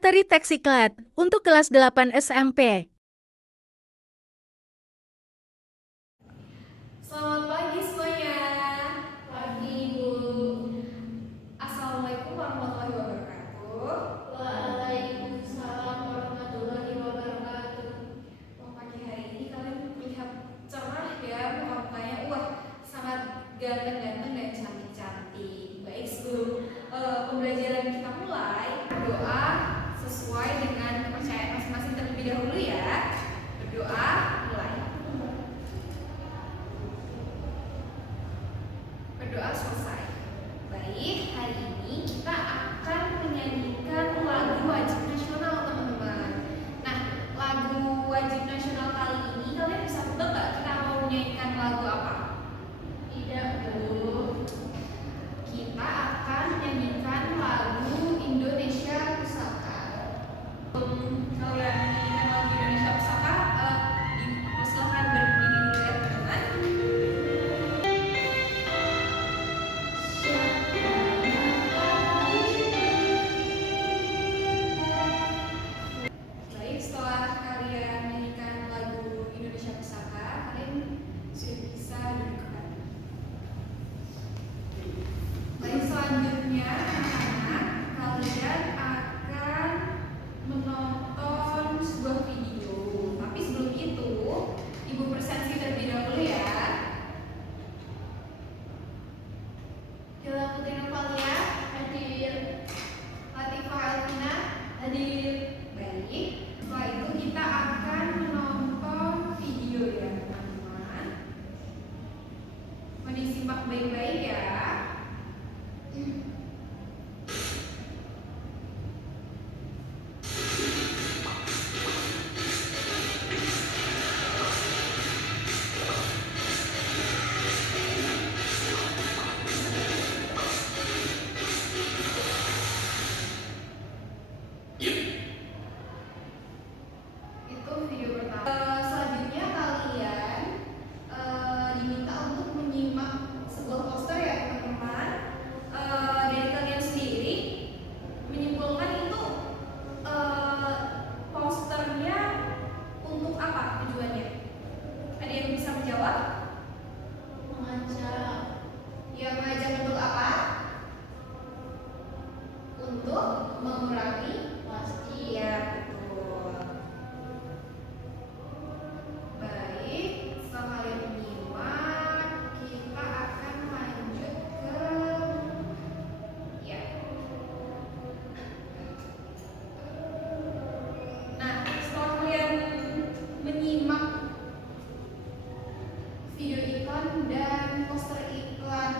Materi teks iklan untuk kelas 8 SMP. Selamat pagi semuanya. Pagi, Bu. Assalamualaikum warahmatullahi wabarakatuh. Waalaikumsalam warahmatullahi wabarakatuh. Wah, pagi hari ini kalian terlihat cerah ya, muka-mukanya. Wah, sangat ganteng-ganteng dan cantik-cantik. Baik, sebelum pembelajaran kita mulai, berdoa sesuai dengan kepercayaan masing-masing terlebih dahulu ya. Berdoa, mulai. Berdoa selesai. Baik, hari ini kita akan menyanyikan lagu wajib nasional, teman-teman. Nah, lagu wajib nasional kali ini kalian bisa tebak nggak kita mau menyanyikan lagu apa? Tidak, Bu. Kita akan menyanyikan lagu Indonesia Pusaka. Kalian menyanyikan lagu Indonesia Pusaka, silakan berdiri dulu ya, teman-teman. Baik, setelah kalian menyanyikan lagu Indonesia Pusaka, kalian sudah bisa duduk kembali. Baik, selanjutnya anak-anak, kalian akan menonton sebuah video. Tapi sebelum itu, Ibu presentasi terlebih dahulu ya. Gila Putri Novalia, hadir. Latifah Elvina, hadir. Baik, setelah itu kita akan menonton video ya, teman-teman. Mau disimak baik-baik ya. Itu video pertama. Selanjutnya kalian diminta untuk menyimak sebuah poster ya, teman-teman. Dari kalian sendiri menyimpulkan itu posternya untuk apa tujuannya? Ada yang bisa menjawab? Mengajak. Ya, mengajak untuk apa? Untuk mengurangi plastik. Ya, betul. Baik, setelah kalian menyimak, kita akan lanjut ke ya. Nah, setelah kalian menyimak video iklan dan poster iklan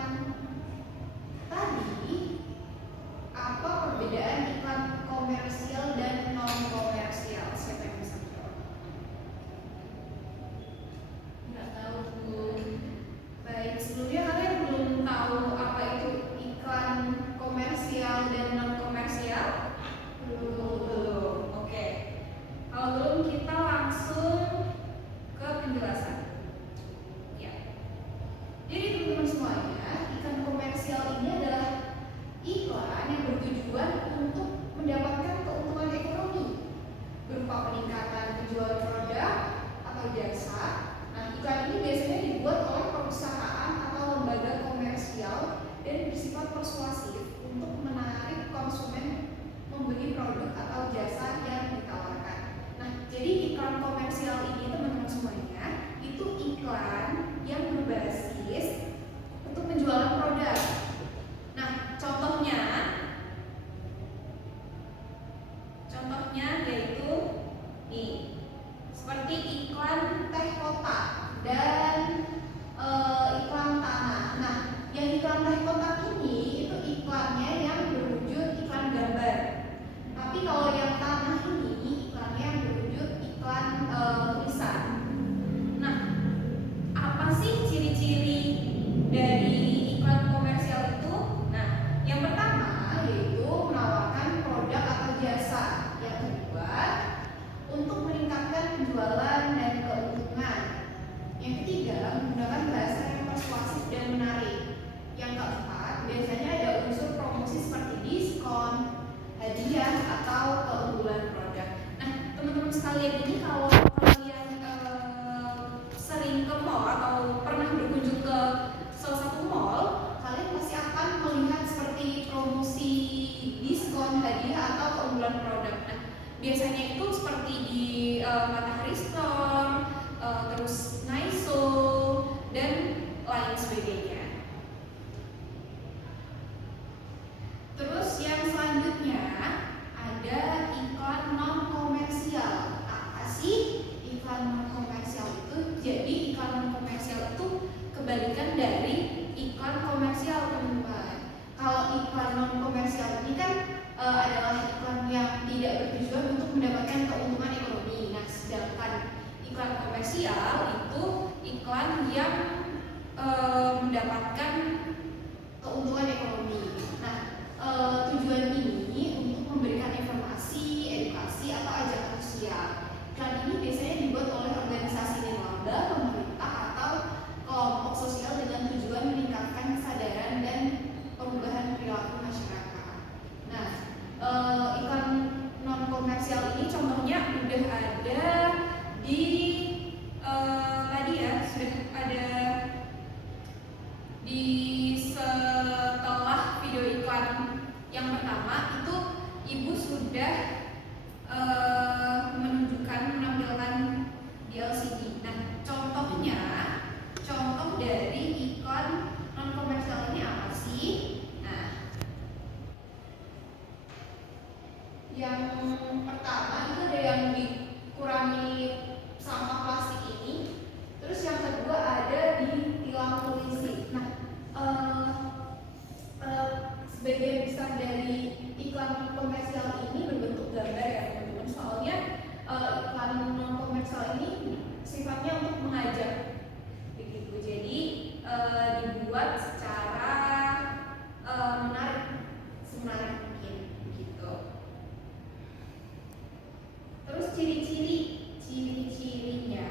tadi, apa perbedaan iklan komersial dan non komersial? Siapa yang bisa menjawab? Nggak tahu, Bu. Baik, sebelumnya kalian belum tahu apa itu iklan komersial dan non komersial? Belum. Oke. Kalau belum, kita langsung ke penjelasan. Ya. Jadi teman-teman semuanya, iklan komersial ini adalah iklan yang bertujuan untuk mendapatkan keuntungan ekonomi berupa peningkatan penjualan produk atau jasa. Nah, iklan ini biasanya dibuat oleh perusahaan atau lembaga komersial dan bersifat persuasif untuk menarik konsumen membeli produk atau jasa yang ditawarkan. Nah, jadi iklan komersial ini teman-teman semuanya itu iklan yang berbasis untuk penjualan produk. Nah, contohnya yaitu nih, seperti iklan teh kotak dan iklan tanah. Nah, yang iklan teh kotak ini itu iklannya yang berwujud iklan gambar. Tapi kalau yang tanah ini iklannya yang berwujud iklan tulisan. Nah, apa sih ciri-ciri dari iklan komersial itu? Nah, yang pertama yaitu menawarkan produk atau jasa. Yang kedua, untuk meningkatkan penjualan dan keuntungan. Yang ketiga, menggunakan bahasa yang persuasif dan menarik. Yang keempat, biasanya itu seperti di Matahari Store, terus Naiso, dan lain sebagainya. Terus yang selanjutnya ada iklan non komersial. Apa sih iklan non komersial itu? Jadi iklan non komersial itu kebalikan dari iklan komersial, teman-teman. Kalau iklan non komersial ini kan adalah iklan yang tidak bertujuan untuk mendapatkan keuntungan ekonomi. Nah, sedangkan iklan komersial itu iklan yang mendapatkan keuntungan ekonomi. Nah, tujuan ini untuk memberikan informasi, edukasi, atau ajakan sosial. Iklan ini biasanya dibuat oleh organisasi nirlaba, pemerintah, atau kelompok sosial dengan tujuan meningkatkan kesadaran dan perubahan perilaku masyarakat. Nah, iklan non komersial ini contohnya udah ada di tadi ya, sudah ada di setelah video iklan yang pertama itu ibu sudah menampilkan di LCD. Nah, contoh dari iklan non komersial ini apa sih? Nah, yang pertama itu ada yang dikurangi sampah plastik ini. Terus yang kedua ada di tilang polisi. Nah, sebagian besar dari iklan komersial ini berbentuk gambar ya, teman-teman. Soalnya iklan non komersial ini sifatnya untuk mengajak, begitu. Jadi dibuat secara menarik, semenarik mungkin, begitu. Terus ciri-cirinya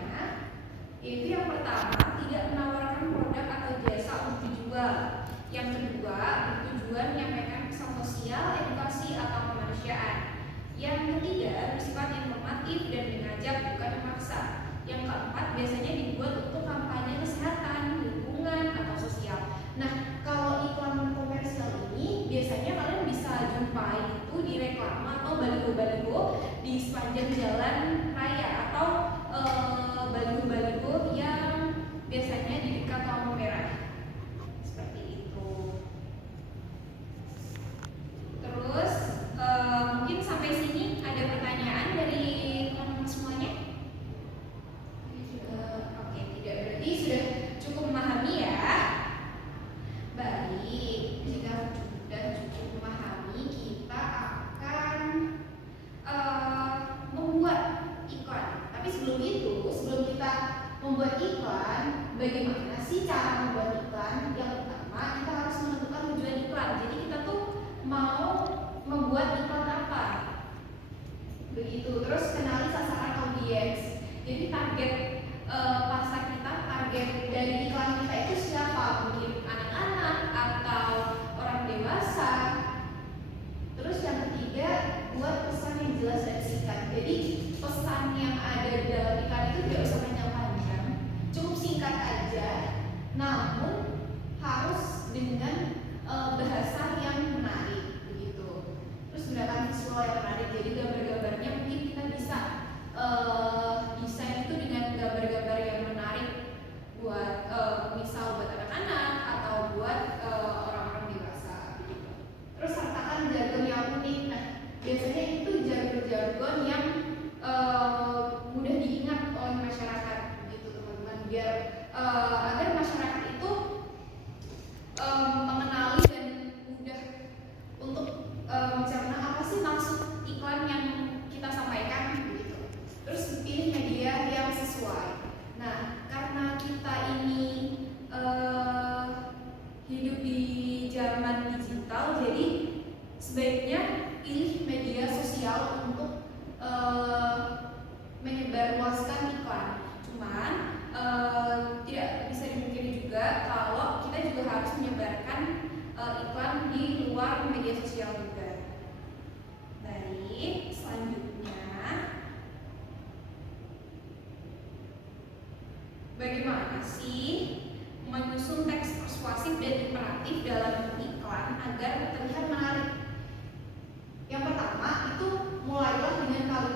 yaitu yang pertama tidak menawarkan produk atau jasa untuk dijual. Yang kedua bertujuan menyampaikan pesan sosial, edukasi, atau kemanusiaan. Yang ketiga bersifat informatif dan mengajak, bukan memaksa. Yang keempat biasanya dibuat untuk kampanye kesehatan, lingkungan, atau sosial. Nah, kalau iklan komersial ini biasanya kalian bisa jumpai itu di reklame atau baliho-baliho di sepanjang jalan raya, atau baliho-baliho yang biasanya di dekat lampu merah. Seperti itu. Terus mungkin sampai sini ada pertanyaan dari teman-teman semuanya? Oke, tidak, berarti sudah cukup memahami ya. Baik, jika sudah cukup memahami, kita akan membuat iklan. Tapi sebelum kita membuat iklan, bagaimana sih cara membuat iklan? Yang pertama, kita harus menentukan tujuan iklan. Jadi kita tuh mau membuat iklan apa? Begitu. Terus kenali sasaran audiens. Jadi target pasar kita, target dari iklan kita itu siapa? Mungkin anak-anak atau orang dewasa. Terus yang ketiga, buat pesan yang jelas dan singkat. Jadi pesan yang ada di dalam iklan itu tidak usah panjang-panjang, cukup singkat aja. Namun harus dengan bahasa yang menarik, begitu. Terus gunakan visual yang menarik. Jadi gambar-gambarnya mungkin kita bisa desain itu dengan gambar-gambar yang menarik buat misal buat anak-anak atau buat orang-orang dewasa, begitu. Terus sertakan jargon yang unik. Nah, biasanya itu jargon-jargon yang mudah diingat oleh masyarakat, begitu teman-teman. Biar agar masyarakat itu mengenali dan mudah untuk mencerna apa sih maksud iklan yang kita sampaikan, begitu. Terus pilih media yang sesuai. Nah, karena kita ini hidup di zaman digital, jadi sebaiknya pilih media sosial untuk menyebarluaskan iklan. Cuman tidak bisa dipungkiri juga kalau kita juga harus menyebarkan iklan di luar media sosial juga. Baik, selanjutnya bagaimana sih menyusun teks persuasif dan imperatif dalam iklan agar terlihat menarik? Yang pertama itu mulailah dengan kalimat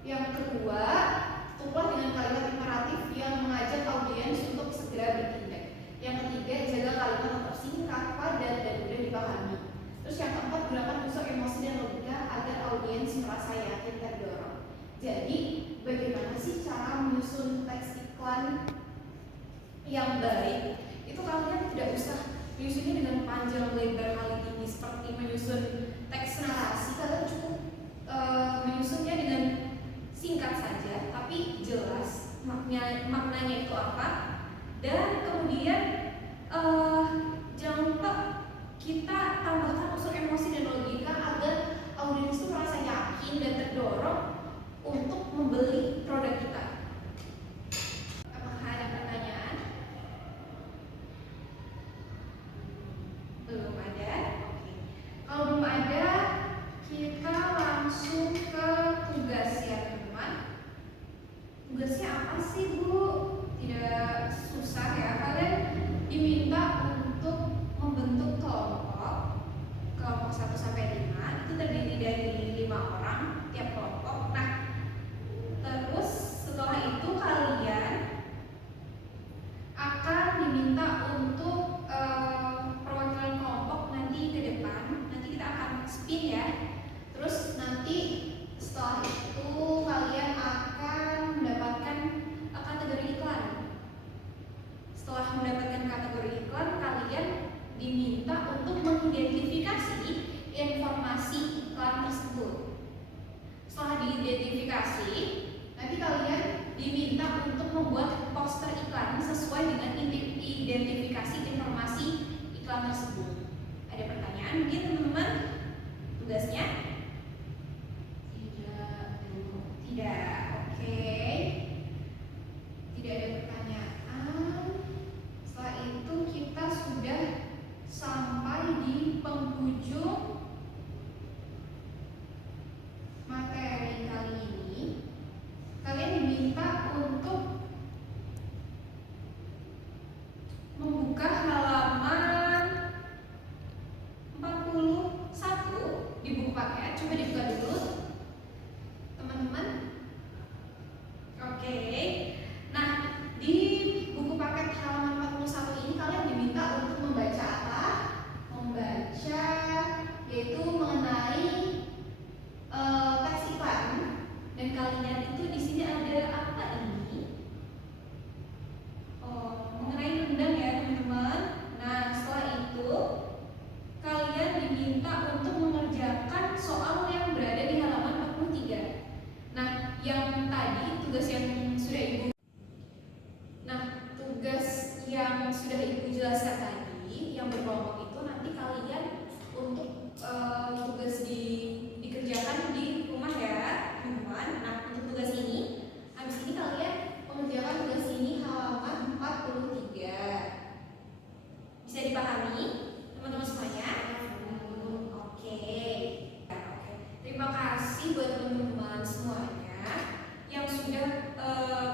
Yang kedua, tuturlah dengan kalimat imperatif yang mengajak audiens untuk segera bertindak. Yang ketiga, jaga kalimat tetap singkat, padat, dan mudah dipahami. Terus yang keempat, gunakan unsur emosi dan logika agar audiens merasa yakin dan terdorong. Jadi, bagaimana sih cara menyusun teks iklan yang baik? Itu kalian tidak usah menyusunnya dengan panjang lebar kali tinggi seperti menyusun teks narasi. Kalian cukup menyusunnya dengan singkat saja, tapi jelas maknanya itu apa. Dan kemudian jangan lupa kita tambahkan unsur emosi dan logika agar audiens itu merasa yakin dan terdorong untuk membeli produk kita. Apakah ada pertanyaan? Belum ada? Oke. Kalau belum ada, kita langsung ke tugas ya teman-teman. Tugasnya apa sih Bu? Tidak susah ya. Kalian diminta untuk membentuk kelompok 1 sampai 5. Itu terdiri dari 5 orang tiap kelompok. Nah, terus setelah itu kalian akan diminta untuk perwakilan kelompok nanti ke depan. Nanti kita akan spin ya. Terus nanti setelah itu kalian akan mendapatkan kategori iklan. Setelah mendapatkan kategori iklan, kalian diminta untuk mengidentifikasi informasi iklan tersebut. Setelah diidentifikasi, nanti kalian diminta untuk membuat poster iklan sesuai dengan identifikasi informasi iklan tersebut. Ada pertanyaan mungkin teman-teman? Tugasnya? Tidak. Oke. Tidak ada pertanyaan. Setelah itu kita sudah sampai di penghujung materi kali ini. Kalian diminta untuk membuka halaman 41 di buku paket. Coba dibuka dulu teman-teman. Oke. Nah, di buku paket halaman 41 ini kalian diminta untuk membaca apa? Membaca yaitu mengenai teks iklan. Dan kalian itu di sini ada apa ini? Mengenai rendang ya teman-teman. Nah, setelah itu kalian diminta untuk mengerjakan soal yang berada di halaman 43. Nah, yang tadi tugas yang sudah Ibu jelaskan tadi, yang berkelompok itu nanti kalian untuk tugas dikerjakan di rumah ya teman-teman. Nah, untuk tugas ini, habis ini kalian mengerjakan tugas ini halaman 43. Bisa dipahami teman-teman semuanya? Oke. Terima kasih buat teman-teman semuanya yang sudah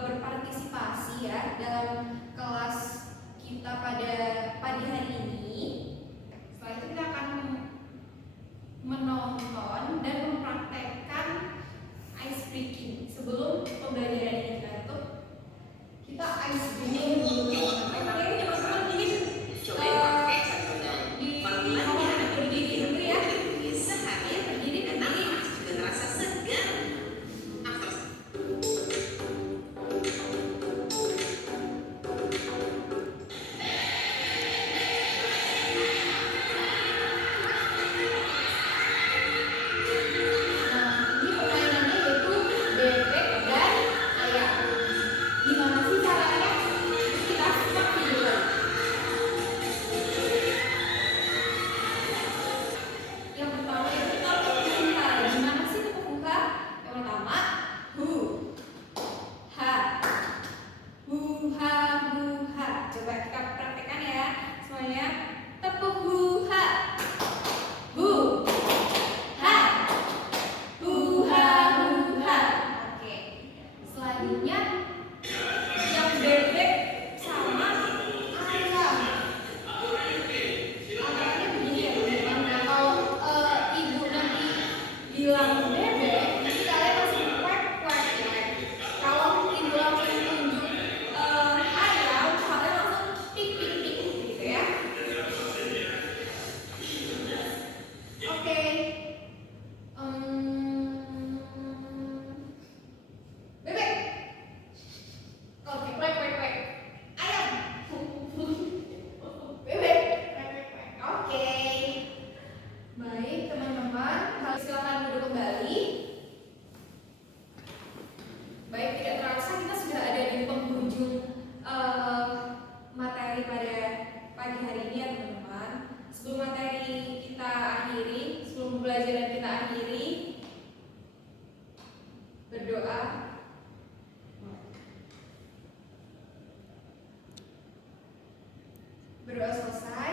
berpartisipasi ya dalam kelas kita pada pagi hari ini. Setelah itu kita akan menonton dan mempraktekkan ice breaking. Sebelum pembelajaran ini kita tutup, kita ice breaking dulu. Gimana sih caranya? Silakan duduk kembali. Baik, tidak terasa kita sudah ada di penghujung materi pada pagi hari ini ya teman-teman. Sebelum materi kita akhiri, sebelum pembelajaran kita akhiri, berdoa. Berdoa selesai.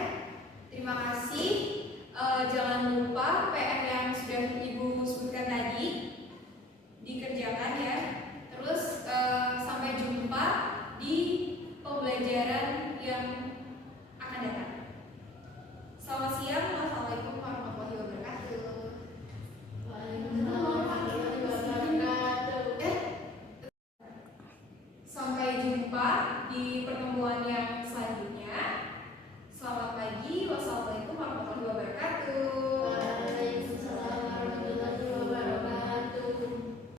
Terima kasih. Jangan lupa PR yang sudah Ibu sebutkan tadi dikerjakan ya. Terus sampai jumpa di pembelajaran yang akan datang. Selamat siang. Wassalamualaikum warahmatullahi wabarakatuh. Sampai jumpa di pertemuan yang selanjutnya. Selamat pagi. Wassalamualaikum.